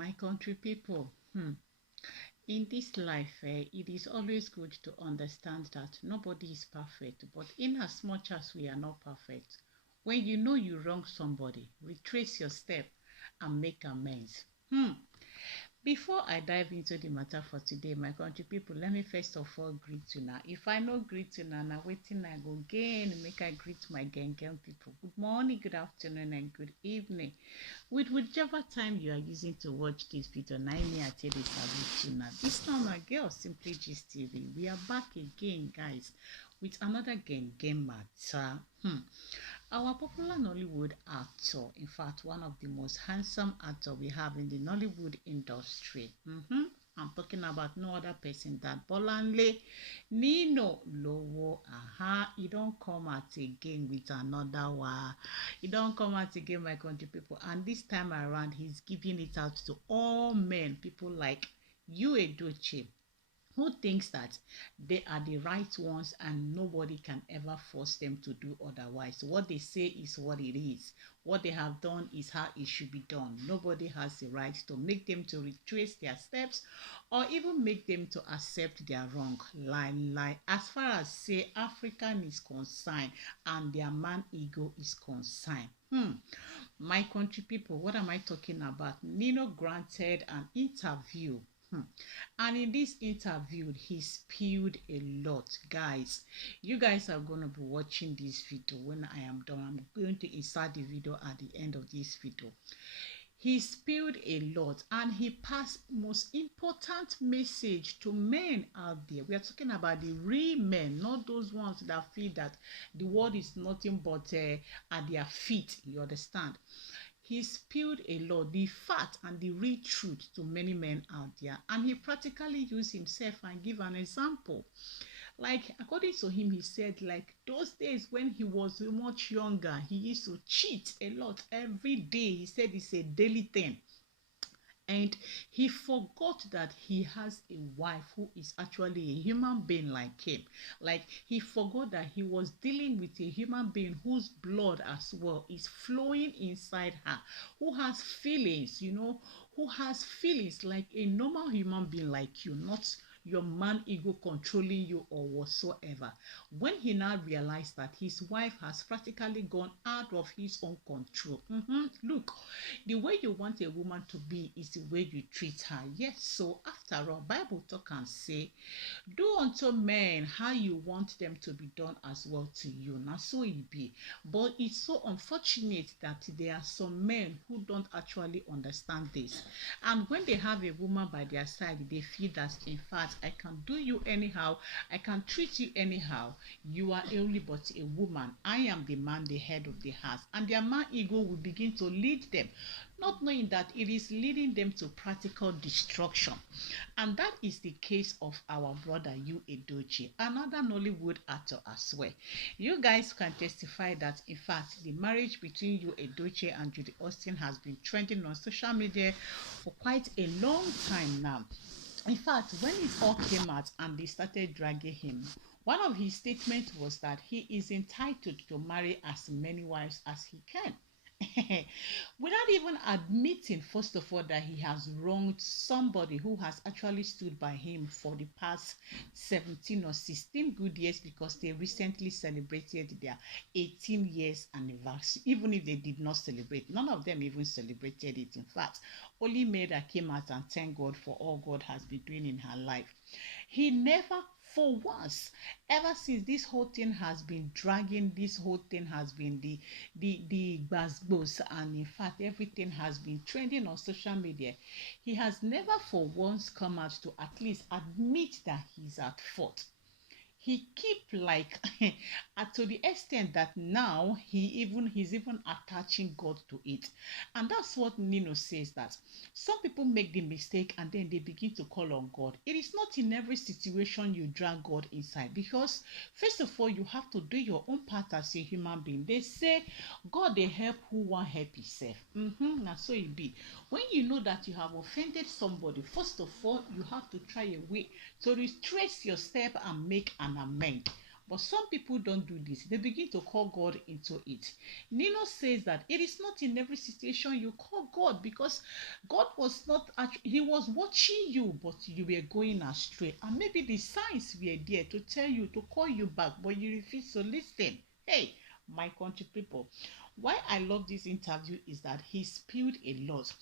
My country people, in this life, it is always good to understand that nobody is perfect, but in as much as we are not perfect, when you know you wrong somebody, retrace your step and make amends. Before I dive into the matter for today, my country people, let me first of all greet you now. If I no greet you now, waiting I go again, make I greet my gang people. Good morning, good afternoon, and good evening. With whichever time you are using to watch this video, now me I tell you salute you now. This time my girl, Simply Gist TV. We are back again, guys, with another game matter. Our popular Nollywood actor, in fact, one of the most handsome actors we have in the Nollywood industry. I'm talking about no other person than BOLANLE Nino Lowo. He don't come out again with another one. He don't come out again, my country people. And this time around, he's giving it out to all men, people like EDOCHIE, who thinks that they are the right ones and nobody can ever force them to do otherwise. What they say is what it is. What they have done is how it should be done. Nobody has the right to make them to retrace their steps or even make them to accept their wrong. Lie. As far as say African is concerned and their man ego is concerned. My country people, what am I talking about? Nino granted an interview. And in this interview, he spilled a lot. Guys, you guys are going to be watching this video. When I am done, I'm going to insert the video at the end of this video. He spilled a lot and he passed most important message to men out there. We are talking about the real men, not those ones that feel that the world is nothing but at their feet. You understand? He spilled a lot, the fact and the real truth to many men out there. And he practically used himself and give an example. Like, according to him, he said, like, those days when he was much younger, he used to cheat a lot every day. He said it's a daily thing. And he forgot that he has a wife who is actually a human being like him. Like, he forgot that he was dealing with a human being whose blood as well is flowing inside her, who has feelings, who has feelings like a normal human being like you, not your man ego controlling you or whatsoever. When he now realized that his wife has practically gone out of his own control. Look, the way you want a woman to be is the way you treat her. Yes, so after all, Bible talk and say, do unto men how you want them to be done as well to you. Now so it be. But it's so unfortunate that there are some men who don't actually understand this. And when they have a woman by their side, they feel that, in fact, I can do you anyhow, I can treat you anyhow. You are only but a woman. I am the man, the head of the house. And their man ego will begin to lead them, not knowing that it is leading them to practical destruction. And that is the case of our brother YUL, another Nollywood actor as well. You guys can testify that, in fact, the marriage between YUL and Judy Austin has been trending on social media for quite a long time now. In fact, when it all came out and they started dragging him, one of his statements was that he is entitled to marry as many wives as he can. Without even admitting, first of all, that he has wronged somebody who has actually stood by him for the past 17 or 16 good years, because they recently celebrated their 18 years anniversary. Even if they did not celebrate, none of them even celebrated it. In fact, only Maida came out and thanked God for all God has been doing in her life. He never for once, ever since this whole thing has been dragging, this whole thing has been the buzzbuzz, and in fact everything has been trending on social media, he has never for once come out to at least admit that he's at fault. He keep like to the extent that now he's even attaching God to it. And that's what Nino says, that some people make the mistake and then they begin to call on God. It is not in every situation you drag God inside, because first of all, you have to do your own part as a human being. They say God they help who want help himself. Now so it be. When you know that you have offended somebody, first of all, you have to try a way to retrace your step and make an amend. But some people don't do this. They begin to call God into it. Nino says that it is not in every situation you call God, because God was not, he was watching you, but you were going astray. And maybe the signs were there to tell you, to call you back, but you refuse to listen. Hey, my country people, why I love this interview is that he spilled a lot.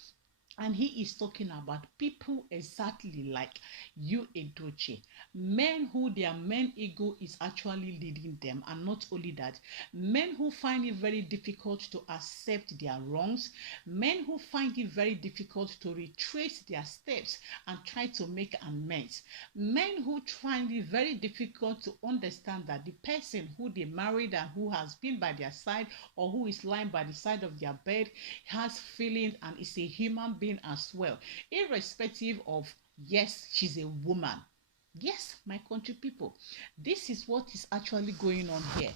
And he is talking about people exactly like you, Edochie. Men who their main ego is actually leading them. And not only that, men who find it very difficult to accept their wrongs. Men who find it very difficult to retrace their steps and try to make amends. Men who find it very difficult to understand that the person who they married and who has been by their side, or who is lying by the side of their bed, has feelings and is a human being as well, irrespective of, yes, she's a woman. Yes, my country people, this is what is actually going on here.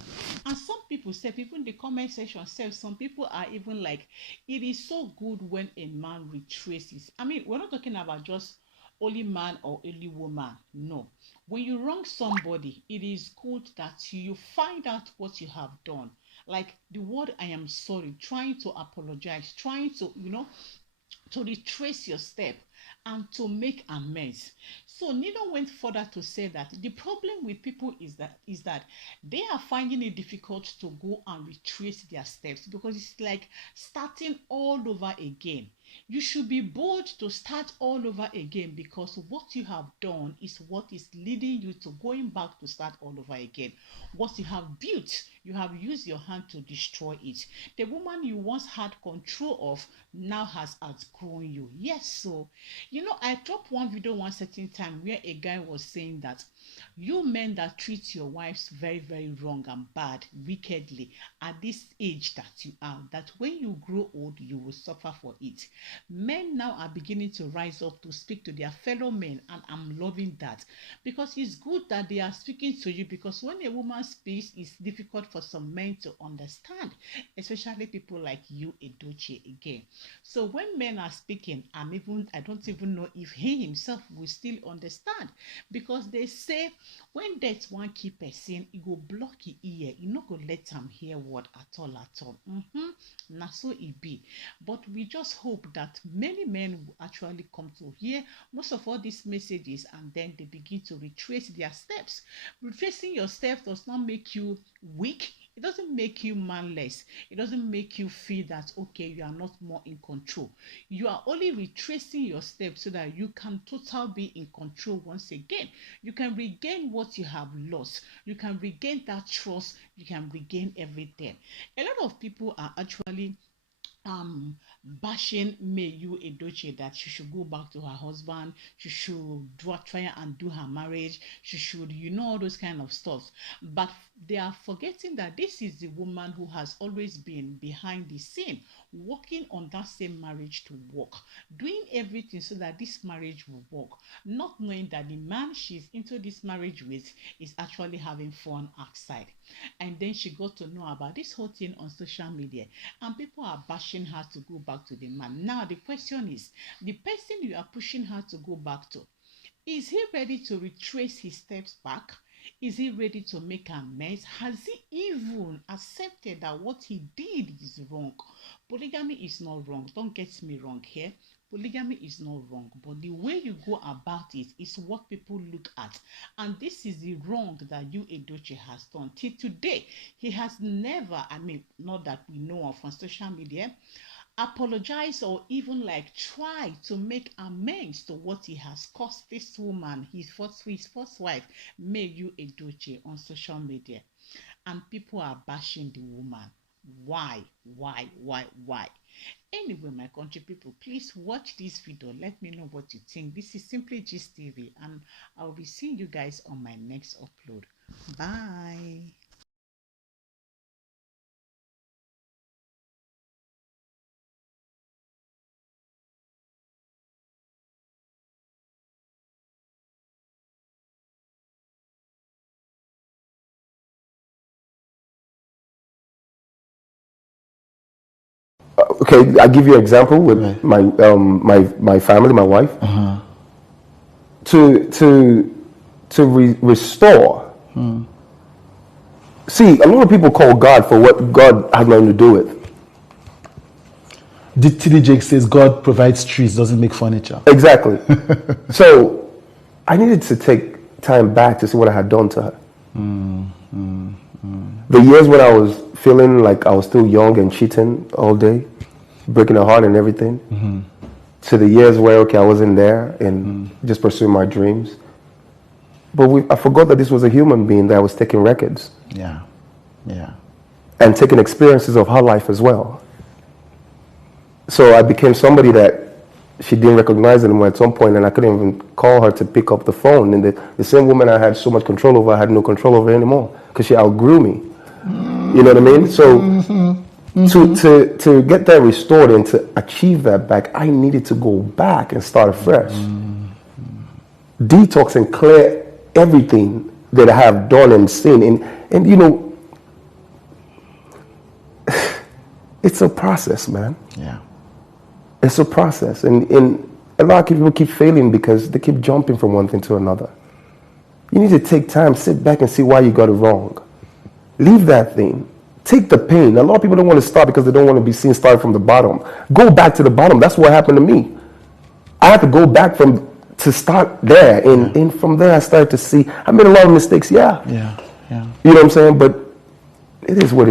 And some people say, people in the comment section say, some people are even like, it is so good when a man retraces. I mean, we're not talking about just only man or only woman. No. When you wrong somebody, it is good that you find out what you have done. Like the word I am sorry, trying to apologize, trying to, to retrace your step and to make amends. So Nino went further to say that the problem with people is that they are finding it difficult to go and retrace their steps, because it's like starting all over again. You should be bold to start all over again, because what you have done is what is leading you to going back to start all over again. What you have built, you have used your hand to destroy it. The woman you once had control of now has outgrown you. Yes, so I dropped one video one certain time where a guy was saying that you men that treat your wives very, very wrong and bad, wickedly, at this age that you are, that when you grow old, you will suffer for it. Men now are beginning to rise up to speak to their fellow men, and I'm loving that, because it's good that they are speaking to you, because when a woman speaks, it's difficult for some men to understand, especially people like you, Edochie, again. So when men are speaking, I don't even know if he himself will still understand, because they say when death won't keep person, it go block his ear, you not go let him hear word at all. Na so it be. But we just hope that many men will actually come to hear most of all these messages, and then they begin to retrace their steps. Retracing your steps does not make you weak. It doesn't make you manless. It doesn't make you feel that, okay, you are not more in control. You are only retracing your steps so that you can totally be in control once again. You can regain what you have lost. You can regain that trust. You can regain everything. A lot of people are actually bashing you, Edochie, that she should go back to her husband, she should try and do her marriage, she should, all those kind of stuff. But they are forgetting that this is the woman who has always been behind the scene, working on that same marriage to work, doing everything so that this marriage will work, not knowing that the man she's into this marriage with is actually having fun outside. And then she got to know about this whole thing on social media, and people are bashing her to go back to the man. Now the question is, the person you are pushing her to go back to, is he ready to retrace his steps back? Is he ready to make amends? Has he even accepted that what he did is wrong? Polygamy is not wrong. Don't get me wrong here. Polygamy is not wrong, but the way you go about it is what people look at. And this is the wrong that you, Edochie, has done. Till today, he has never, not that we know of on social media, apologize or even try to make amends to what he has caused this woman, his first wife, you, Edochie, on social media. And people are bashing the woman. Why? Anyway, my country people, please watch this video. Let me know what you think. This is Simply Gist TV, and I'll be seeing you guys on my next upload. Bye. Okay, I give you an example with my family, my wife. To restore See, a lot of people call God for what God has nothing to do with. TD Jake says God provides trees, doesn't make furniture. Exactly. So I needed to take time back to see what I had done to her. The years when I was feeling like I was still young and cheating all day, breaking her heart and everything, to the years where, okay, I wasn't there and just pursuing my dreams. But I forgot that this was a human being that was taking records. Yeah, yeah. And taking experiences of her life as well. So I became somebody that she didn't recognize anymore at some point, and I couldn't even call her to pick up the phone. And the same woman I had so much control over, I had no control over anymore because she outgrew me. You know what I mean? So to get that restored and to achieve that back, I needed to go back and start afresh. Detox and clear everything that I have done and seen. And you know, it's a process, man. Yeah. It's a process. And a lot of people keep failing because they keep jumping from one thing to another. You need to take time, sit back and see why you got it wrong. Leave that thing. Take the pain. A lot of people don't want to start because they don't want to be seen starting from the bottom. Go back to the bottom. That's what happened to me. I had to go back to start there. And from there I started to see, I made a lot of mistakes, yeah. Yeah, yeah. You know what I'm saying? But it is what it is.